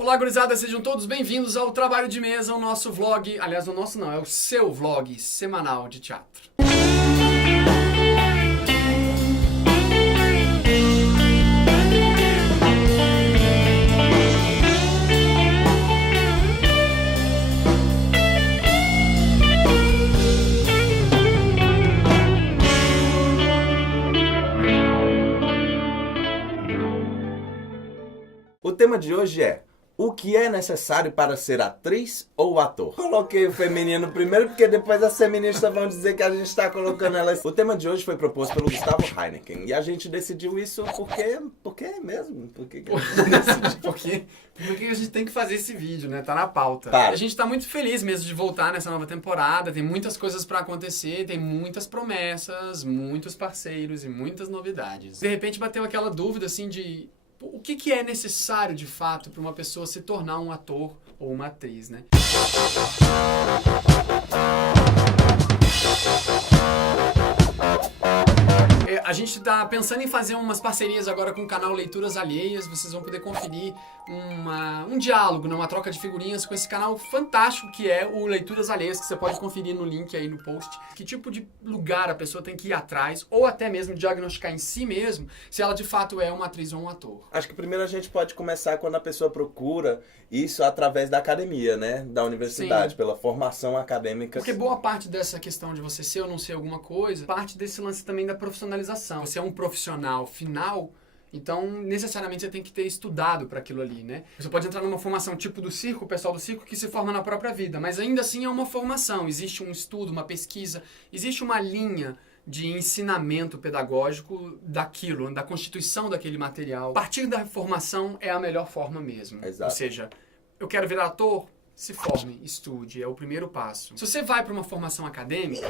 Olá, gurizada, sejam todos bem-vindos ao Trabalho de Mesa, o nosso vlog, aliás, o nosso não, é o seu vlog semanal de teatro. O tema de hoje é: o que é necessário para ser atriz ou ator? Coloquei o feminino primeiro porque depois as feministas vão dizer que a gente está colocando elas. O tema de hoje foi proposto pelo Gustavo Heineken e a gente decidiu isso porque mesmo? Por que a gente decidiu? Porque a gente tem que fazer esse vídeo, né? Tá na pauta. Tá. A gente tá muito feliz mesmo de voltar nessa nova temporada, tem muitas coisas pra acontecer, tem muitas promessas, muitos parceiros e muitas novidades. De repente bateu aquela dúvida assim de o que é necessário, de fato, para uma pessoa se tornar um ator ou uma atriz, né? A gente está pensando em fazer umas parcerias agora com o canal Leituras Alheias. Vocês vão poder conferir um diálogo, uma troca de figurinhas com esse canal fantástico que é o Leituras Alheias, que você pode conferir no link aí no post. Que tipo de lugar a pessoa tem que ir atrás, ou até mesmo diagnosticar em si mesmo, se ela de fato é uma atriz ou um ator. Acho que primeiro a gente pode começar quando a pessoa procura isso através da academia, né? Da universidade, Sim. Pela formação acadêmica. Porque boa parte dessa questão de você ser ou não ser alguma coisa, parte desse lance também da profissionalização. Você é um profissional final, então necessariamente você tem que ter estudado para aquilo ali, né? Você pode entrar numa formação tipo do circo, o pessoal do circo que se forma na própria vida, mas ainda assim é uma formação, existe um estudo, uma pesquisa, existe uma linha de ensinamento pedagógico daquilo, da constituição daquele material. A partir da formação é a melhor forma mesmo. Exato. Ou seja, eu quero virar ator? Se forme, estude, é o primeiro passo. Se você vai para uma formação acadêmica,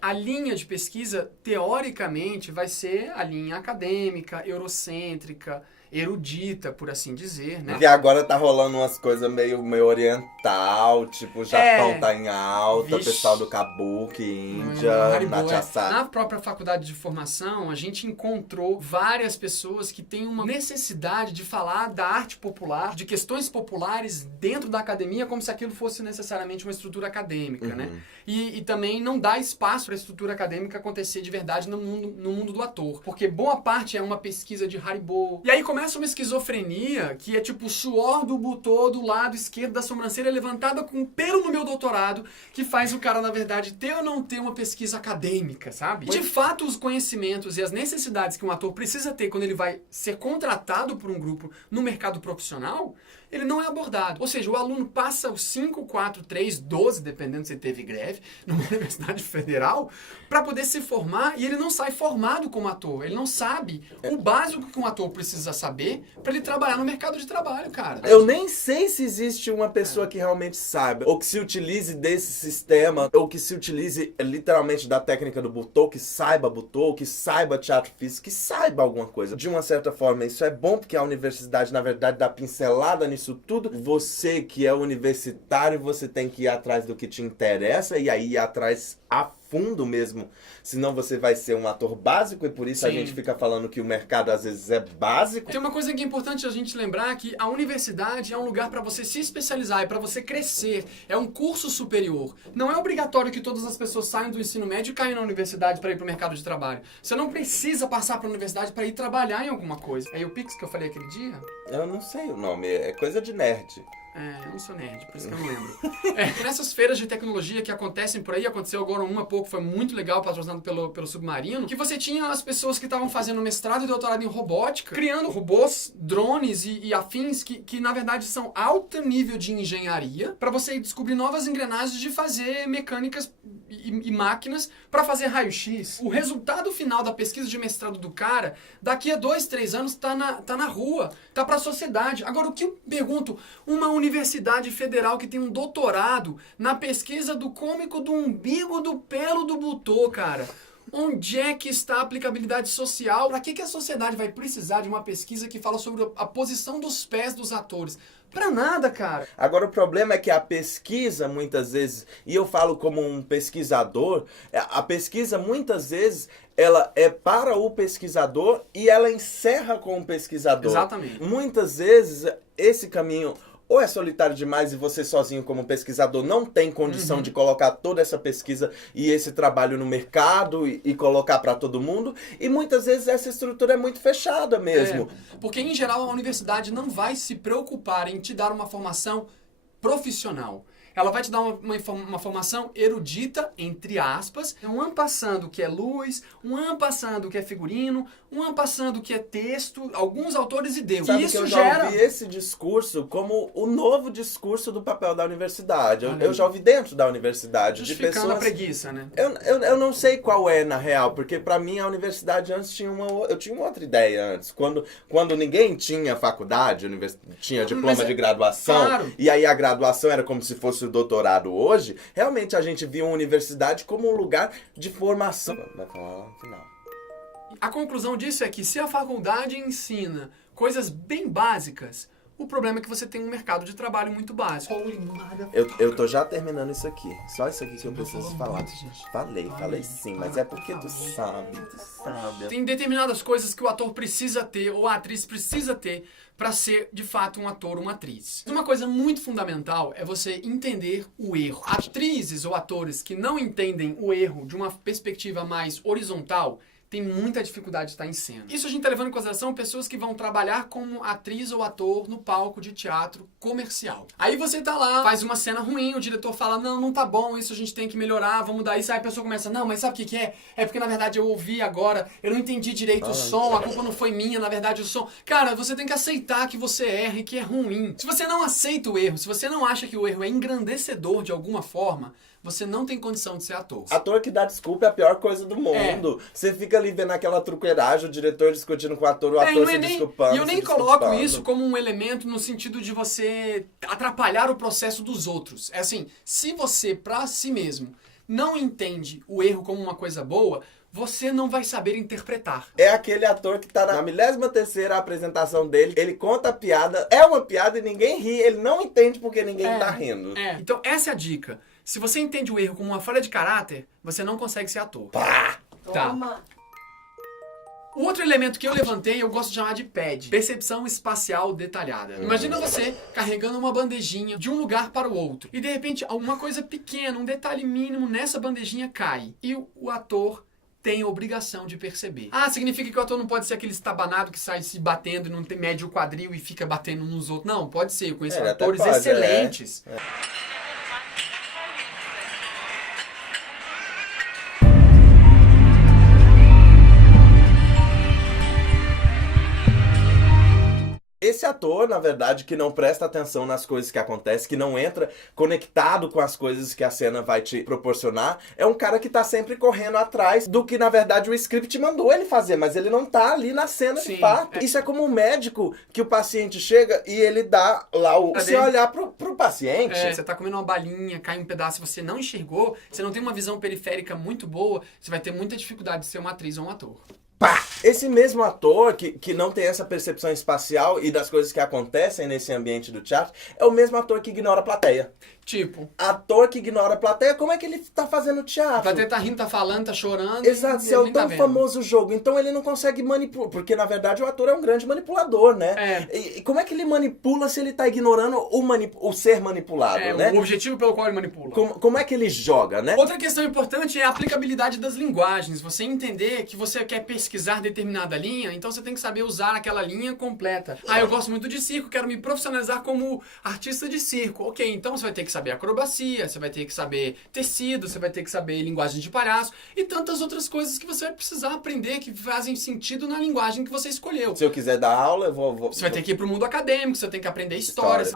a linha de pesquisa, teoricamente, vai ser a linha acadêmica, eurocêntrica, erudita, por assim dizer, né? E agora tá rolando umas coisas meio oriental, tipo, o Japão tá em alta, Vixe. Pessoal do Kabuki, Índia, Haribo, Natya Sat. Na própria faculdade de formação, a gente encontrou várias pessoas que têm uma necessidade de falar da arte popular, de questões populares dentro da academia, como se aquilo fosse necessariamente uma estrutura acadêmica, né? E também não dá espaço para a estrutura acadêmica acontecer de verdade no mundo do ator. Porque boa parte é uma pesquisa de Haribo. E aí começa uma esquizofrenia, que é tipo o suor do butô do lado esquerdo da sobrancelha levantada com pelo no meu doutorado, que faz o cara, na verdade, ter ou não ter uma pesquisa acadêmica, sabe? De fato, os conhecimentos e as necessidades que um ator precisa ter quando ele vai ser contratado por um grupo no mercado profissional, ele não é abordado. Ou seja, o aluno passa os 5, 4, 3, 12, dependendo se ele teve greve, numa universidade federal, para poder se formar, e ele não sai formado como ator. Ele não sabe o básico que um ator precisa saber para ele trabalhar no mercado de trabalho, cara. Eu nem sei se existe uma pessoa que realmente saiba, ou que se utilize desse sistema, ou que se utilize literalmente da técnica do butô, que saiba butô, que saiba teatro físico, que saiba alguma coisa. De uma certa forma, isso é bom porque a universidade, na verdade, dá pincelada nisso tudo. Você que é universitário, você tem que ir atrás do que te interessa e aí ir atrás a fundo mesmo, senão você vai ser um ator básico e por isso a Sim. gente fica falando que o mercado às vezes é básico. Tem uma coisa que é importante a gente lembrar, que a universidade é um lugar para você se especializar, é para você crescer, é um curso superior. Não é obrigatório que todas as pessoas saiam do ensino médio e caiam na universidade para ir para o mercado de trabalho. Você não precisa passar para a universidade para ir trabalhar em alguma coisa. Aí o Pix que eu falei aquele dia... Eu não sei o nome, é coisa de nerd. Eu não sou nerd, por isso que eu não lembro. Nessas feiras de tecnologia que acontecem por aí, aconteceu agora uma há pouco, foi muito legal, patrocinado pelo Submarino, que você tinha as pessoas que estavam fazendo mestrado e doutorado em robótica, criando robôs, drones e afins que na verdade são alto nível de engenharia, para você descobrir novas engrenagens de fazer mecânicas e máquinas para fazer raio-x. O resultado final da pesquisa de mestrado do cara, daqui a 2, 3 anos, tá na rua, tá para a sociedade. Agora, o que eu pergunto, uma universidade federal que tem um doutorado na pesquisa do cômico do umbigo do pelo do butô, cara. Onde é que está a aplicabilidade social? Para que a sociedade vai precisar de uma pesquisa que fala sobre a posição dos pés dos atores? Pra nada, cara. Agora o problema é que a pesquisa muitas vezes, e eu falo como um pesquisador, a pesquisa muitas vezes ela é para o pesquisador e ela encerra com o pesquisador. Exatamente. Muitas vezes esse caminho ou é solitário demais e você sozinho como pesquisador não tem condição de colocar toda essa pesquisa e esse trabalho no mercado e colocar para todo mundo, e muitas vezes essa estrutura é muito fechada mesmo. Porque, em geral, a universidade não vai se preocupar em te dar uma formação profissional. Ela vai te dar uma formação erudita, entre aspas, um en passant que é luz, um en passant que é figurino, um en passant que é texto, alguns autores e Deus. Sabe E isso que eu gera... já ouvi esse discurso como o novo discurso do papel da universidade. Eu já ouvi dentro da universidade. Justificando de pessoas... a preguiça, né? Eu não sei qual é, na real, porque pra mim a universidade antes eu tinha uma outra ideia antes. Quando ninguém tinha faculdade, tinha diploma de graduação, claro. E aí a graduação era como se fosse o doutorado hoje, realmente a gente via a universidade como um lugar de formação. Vai falar lá no final. A conclusão disso é que se a faculdade ensina coisas bem básicas, o problema é que você tem um mercado de trabalho muito básico. Eu tô já terminando isso aqui. Só isso aqui que eu preciso falar. Falei sim, mas é porque tu sabe. Tem determinadas coisas que o ator precisa ter, ou a atriz precisa ter, para ser, de fato, um ator ou uma atriz. Uma coisa muito fundamental é você entender o erro. Atrizes ou atores que não entendem o erro de uma perspectiva mais horizontal tem muita dificuldade de estar em cena. Isso a gente está levando em consideração pessoas que vão trabalhar como atriz ou ator no palco de teatro comercial. Aí você tá lá, faz uma cena ruim, o diretor fala, não tá bom, isso a gente tem que melhorar, vamos mudar isso. Aí a pessoa começa, não, mas sabe o que é? É porque na verdade eu ouvi agora, eu não entendi direito o som, a culpa não foi minha, na verdade o som... Cara, você tem que aceitar que você erra e que é ruim. Se você não aceita o erro, se você não acha que o erro é engrandecedor de alguma forma, você não tem condição de ser ator. Ator que dá desculpa é a pior coisa do mundo. Você fica ali vendo aquela truqueiragem, o diretor discutindo com o ator se desculpando. E eu nem coloco isso como um elemento no sentido de você atrapalhar o processo dos outros. É assim, se você, pra si mesmo, não entende o erro como uma coisa boa, você não vai saber interpretar. É aquele ator que tá na milésima terceira apresentação dele, ele conta a piada, é uma piada e ninguém ri, ele não entende porque ninguém tá rindo. Então essa é a dica. Se você entende o erro como uma falha de caráter, você não consegue ser ator. Pá! Tá. O outro elemento que eu levantei, eu gosto de chamar de PED. Percepção espacial detalhada. Imagina você carregando uma bandejinha de um lugar para o outro. E de repente, alguma coisa pequena, um detalhe mínimo nessa bandejinha cai. E o ator tem a obrigação de perceber. Ah, significa que o ator não pode ser aquele estabanado que sai se batendo e não tem mede o quadril e fica batendo nos outros. Não, pode ser. Eu conheço atores excelentes. Esse ator, na verdade, que não presta atenção nas coisas que acontecem, que não entra conectado com as coisas que a cena vai te proporcionar, é um cara que tá sempre correndo atrás do que, na verdade, o script mandou ele fazer, mas ele não tá ali na cena de fato. Isso é como um médico que o paciente chega e ele dá lá o... Você olhar pro paciente... Você tá comendo uma balinha, cai um pedaço e você não enxergou, você não tem uma visão periférica muito boa, você vai ter muita dificuldade de ser uma atriz ou um ator. Pá! Esse mesmo ator que não tem essa percepção espacial e das coisas que acontecem nesse ambiente do teatro é o mesmo ator que ignora a plateia. Tipo? Ator que ignora a plateia, como é que ele tá fazendo teatro? A plateia tá rindo, tá falando, tá chorando. Exato, se é o tão famoso jogo. Então ele não consegue manipular, porque na verdade o ator é um grande manipulador, né? E como é que ele manipula se ele tá ignorando o ser manipulado, né? O objetivo pelo qual ele manipula. Como é que ele joga, né? Outra questão importante é a aplicabilidade das linguagens. Você entender que você quer pesquisar determinada linha, então você tem que saber usar aquela linha completa. Ah, eu gosto muito de circo, quero me profissionalizar como artista de circo. Ok, então você vai ter que saber acrobacia, você vai ter que saber tecido, você vai ter que saber linguagem de palhaço e tantas outras coisas que você vai precisar aprender que fazem sentido na linguagem que você escolheu. Se eu quiser dar aula, eu vou... Você vai ter que ir pro mundo acadêmico, você tem que aprender história.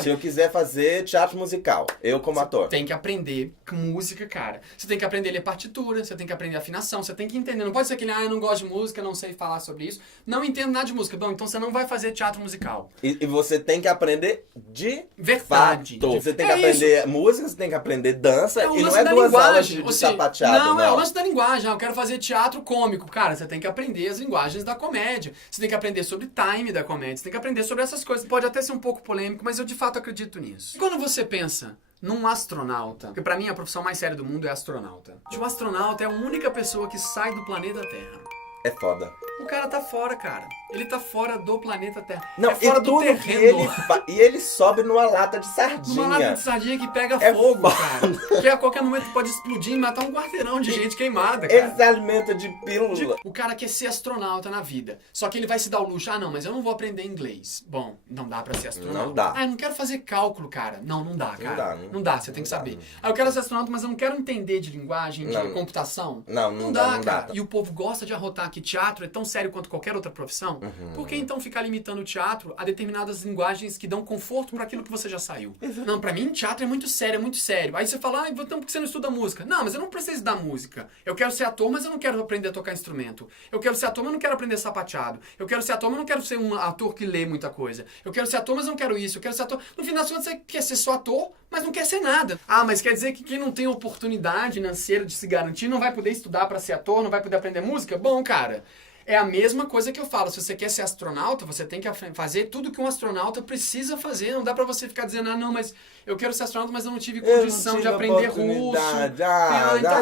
Se eu quiser fazer teatro musical, eu como ator. Tem que aprender música, cara. Você tem que aprender a ler partitura, você tem que aprender afinação, você tem que entender. Não pode ser aquele, eu não gosto de música, não sei falar sobre isso. Não entendo nada de música. Bom, então você não vai fazer teatro musical. E você tem que aprender de verdade. Fato. Você tem que aprender música, você tem que aprender dança. E não é duas aulas de sapateado, não. É o lance da linguagem. Eu quero fazer teatro cômico. Cara, você tem que aprender as linguagens da comédia. Você tem que aprender sobre time da comédia. Você tem que aprender sobre essas coisas. Pode até ser um pouco polêmico, mas eu de fato acredito nisso. E quando você pensa num astronauta, porque pra mim a profissão mais séria do mundo é astronauta. O astronauta é a única pessoa que sai do planeta Terra. É foda. O cara tá fora, cara. Ele tá fora do planeta Terra. Não, é fora e do tudo que terreno. e ele sobe numa lata de sardinha. Numa lata de sardinha que pega É fogo, foda. cara. Que a qualquer momento pode explodir e matar um quarteirão de gente queimada, cara. Ele se alimenta de pílula. O cara quer ser astronauta na vida. Só que ele vai se dar o luxo. Ah, não, mas eu não vou aprender inglês. Bom, não dá pra ser astronauta. Não dá. Ah, eu não quero fazer cálculo, cara. Não dá, cara. Não dá, você tem que dá. saber. Ah, eu quero ser astronauta, mas eu não quero entender de linguagem, de Não. computação. Não dá, cara. não dá. E o povo gosta de arrotar que teatro é tão sério quanto qualquer outra profissão. Por que então ficar limitando o teatro a determinadas linguagens que dão conforto para aquilo que você já saiu? Não, pra mim teatro é muito sério, é muito sério. Aí você fala, então por que você não estuda música? Não, mas eu não preciso estudar música. Eu quero ser ator, mas eu não quero aprender a tocar instrumento. Eu quero ser ator, mas eu não quero aprender sapateado. Eu quero ser ator, mas eu não quero ser um ator que lê muita coisa. Eu quero ser ator, mas eu não quero isso. Eu quero ser ator. No fim das contas, você quer ser só ator, mas não quer ser nada. Ah, mas quer dizer que quem não tem oportunidade financeira de se garantir não vai poder estudar para ser ator, não vai poder aprender música? Bom, cara, é a mesma coisa que eu falo. Se você quer ser astronauta, você tem que fazer tudo que um astronauta precisa fazer. Não dá pra você ficar dizendo, ah, não, mas eu quero ser astronauta, mas eu não tive condição de aprender russo.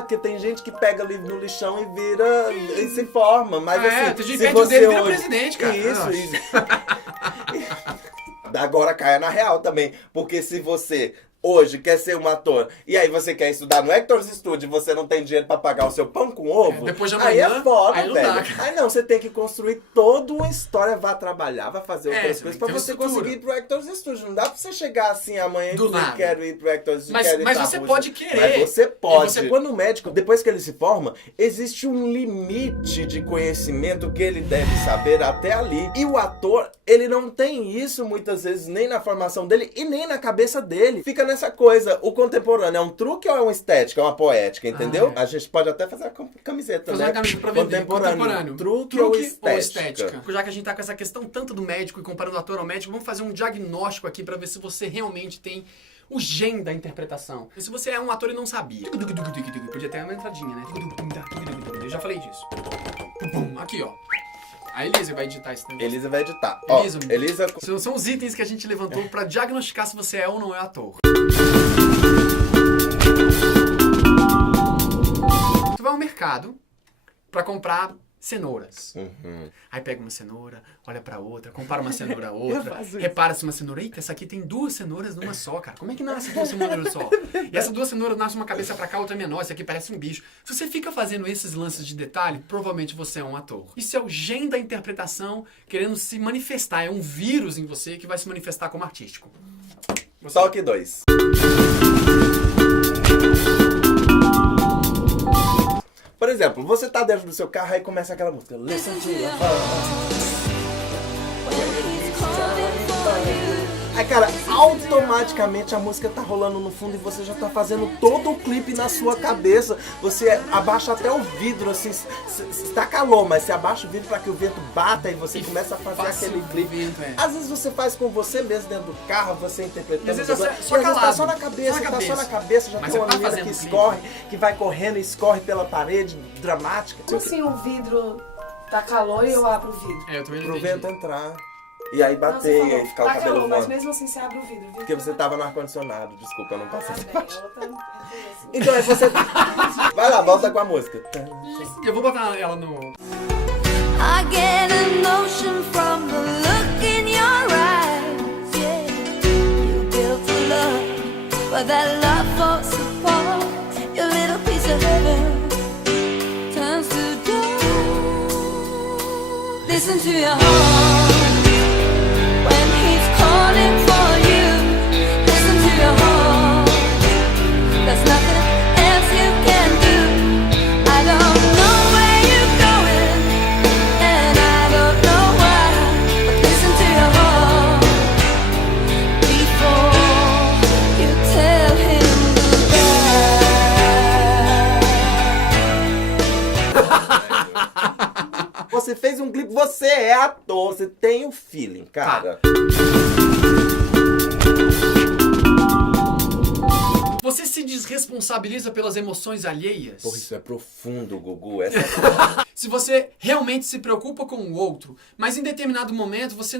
Porque tem gente que pega livro no lixão e vira e se forma. Mas assim, tem gente se que você dele vira hoje... presidente, cara. Isso. Agora caia na real também. Porque se você hoje quer ser um ator e aí você quer estudar no Hector's Studio e você não tem dinheiro pra pagar o seu pão com ovo, depois de aí amanhã, é foda, aí não velho. dá. Aí não, você tem que construir toda uma história, vá trabalhar, vai fazer outras coisas pra você conseguir ir pro Hector's Studio. Não dá pra você chegar assim amanhã e dizer, quero ir pro Hector's Studio, mas você pode querer. Mas você pode. Quando o médico, depois que ele se forma, existe um limite de conhecimento que ele deve saber até ali. E o ator, ele não tem isso muitas vezes nem na formação dele e nem na cabeça dele. Fica nessa coisa, o contemporâneo é um truque ou é uma estética, é uma poética, entendeu? A gente pode até fazer a camiseta, fazer né? uma camiseta pra vender. Contemporâneo. Truque ou estética? Já que a gente tá com essa questão tanto do médico e comparando o ator ao médico, vamos fazer um diagnóstico aqui pra ver se você realmente tem o gen da interpretação. E se você é um ator e não sabia. Podia ter uma entradinha, né? Eu já falei disso. Aqui, ó. A Elisa vai editar esse negócio. Elisa vai editar. Elisa. São os itens que a gente levantou pra diagnosticar se você é ou não é ator. Tu vai ao mercado pra comprar cenouras. Aí pega uma cenoura, olha pra outra, compara uma cenoura a outra, repara se uma cenoura, eita, essa aqui tem 2 cenouras numa só, cara. Como é que nasce 2 cenouras só? E essas 2 cenouras nascem uma cabeça pra cá, outra menor, isso aqui parece um bicho. Se você fica fazendo esses lances de detalhe, provavelmente você é um ator. Isso é o gen da interpretação querendo se manifestar, é um vírus em você que vai se manifestar como artístico. Toque 2. Por exemplo, você tá dentro do seu carro e começa aquela música. Listen to your heart. Aí, cara, automaticamente a música tá rolando no fundo e você já tá fazendo todo o clipe na sua cabeça. Você abaixa até o vidro, assim, está calor, mas você abaixa o vidro pra que o vento bata e você começa a fazer aquele clipe. Às vezes você faz com você mesmo dentro do carro, você interpretando. Às vezes tá só na cabeça, já tem uma menina que escorre, que vai correndo e escorre pela parede, dramática. Como assim o vidro tá calor e eu abro o vidro? Eu também não Pro entendi. vento entrar. E aí bater, e aí ficar o cabelo calor, mas voando. mesmo assim você abre o vidro. Porque você tava no ar-condicionado, desculpa, eu não passei essa parte. Outra... Então aí você... Vai lá, volta com a música. Eu vou botar ela no... I get a notion from the look in your eyes. Yeah, you built a love, but that love falls apart. Your little piece of heaven turns to dust. Listen to your heart when he's calling for you. Listen to your heart. There's nothing else you can do. I don't know where you're going, and I don't know why, but listen to your heart before you tell him goodbye. Você fez um clipe, você é ator, você tem o feeling, cara. Você se desresponsabiliza pelas emoções alheias? Porra, isso é profundo, Gugu. Essa... se você realmente se preocupa com o outro, mas em determinado momento você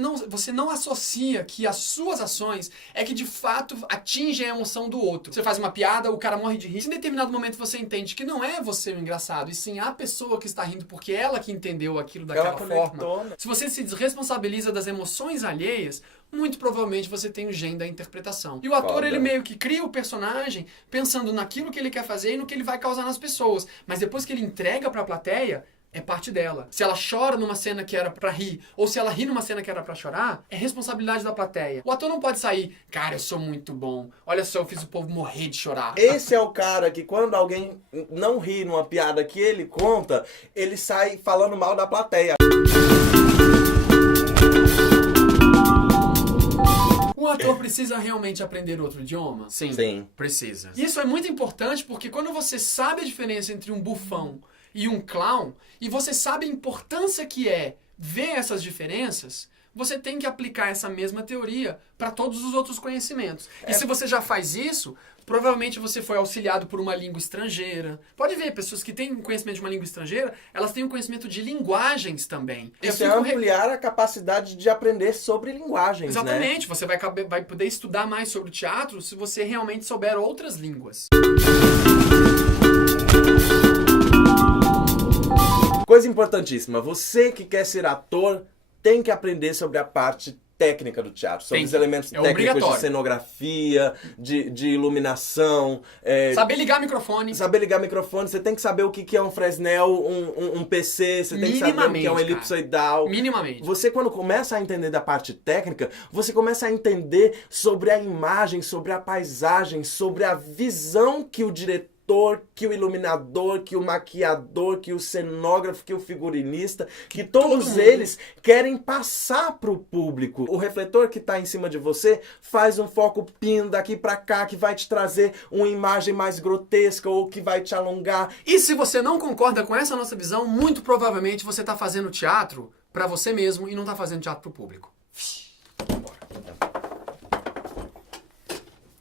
não associa que as suas ações é que de fato atingem a emoção do outro. Você faz uma piada, o cara morre de rir. Se em determinado momento você entende que não é você o engraçado, e sim a pessoa que está rindo porque ela que entendeu aquilo daquela forma. Se você se desresponsabiliza das emoções alheias, muito provavelmente você tem o gene da interpretação. E o ator, ele meio que cria o personagem pensando naquilo que ele quer fazer e no que ele vai causar nas pessoas. Mas depois que ele entrega pra plateia, é parte dela. Se ela chora numa cena que era pra rir, ou se ela ri numa cena que era pra chorar, é responsabilidade da plateia. O ator não pode sair, cara, eu sou muito bom, olha só, eu fiz o povo morrer de chorar. Esse é o cara que quando alguém não ri numa piada que ele conta, ele sai falando mal da plateia. O ator precisa realmente aprender outro idioma? Sim. Precisa. E isso é muito importante porque quando você sabe a diferença entre um bufão e um clown, e você sabe a importância que é ver essas diferenças, você tem que aplicar essa mesma teoria para todos os outros conhecimentos. E se você já faz isso, provavelmente você foi auxiliado por uma língua estrangeira. Pode ver, pessoas que têm conhecimento de uma língua estrangeira, elas têm um conhecimento de linguagens também. Isso é ampliar a capacidade de aprender sobre linguagens, Exatamente. Você vai poder estudar mais sobre o teatro se você realmente souber outras línguas. Coisa importantíssima, você que quer ser ator tem que aprender sobre a parte técnica do teatro, sobre os elementos técnicos de cenografia, de iluminação. Saber ligar microfone. Saber ligar microfone, você tem que saber o que é um Fresnel, um PC, você tem que saber o que é um elipsoidal. Minimamente. Você, quando começa a entender da parte técnica, você começa a entender sobre a imagem, sobre a paisagem, sobre a visão que o diretor, que o iluminador, que o maquiador, que o cenógrafo, que o figurinista, que todos eles querem passar pro público. O refletor que tá em cima de você faz um foco pino daqui pra cá, que vai te trazer uma imagem mais grotesca ou que vai te alongar. E se você não concorda com essa nossa visão, muito provavelmente você tá fazendo teatro pra você mesmo e não tá fazendo teatro pro público.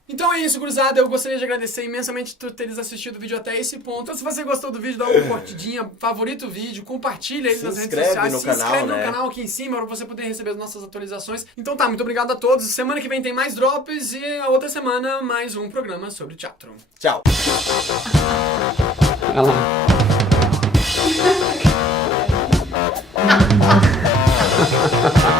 Então é isso, gurizada. Eu gostaria de agradecer imensamente por teres assistido o vídeo até esse ponto. Então, se você gostou do vídeo, dá uma curtidinha, favorita o vídeo, compartilha aí nas redes sociais. Se inscreve no canal aqui em cima para você poder receber as nossas atualizações. Então tá, muito obrigado a todos. Semana que vem tem mais drops e a outra semana mais um programa sobre teatro. Tchau. Vai lá.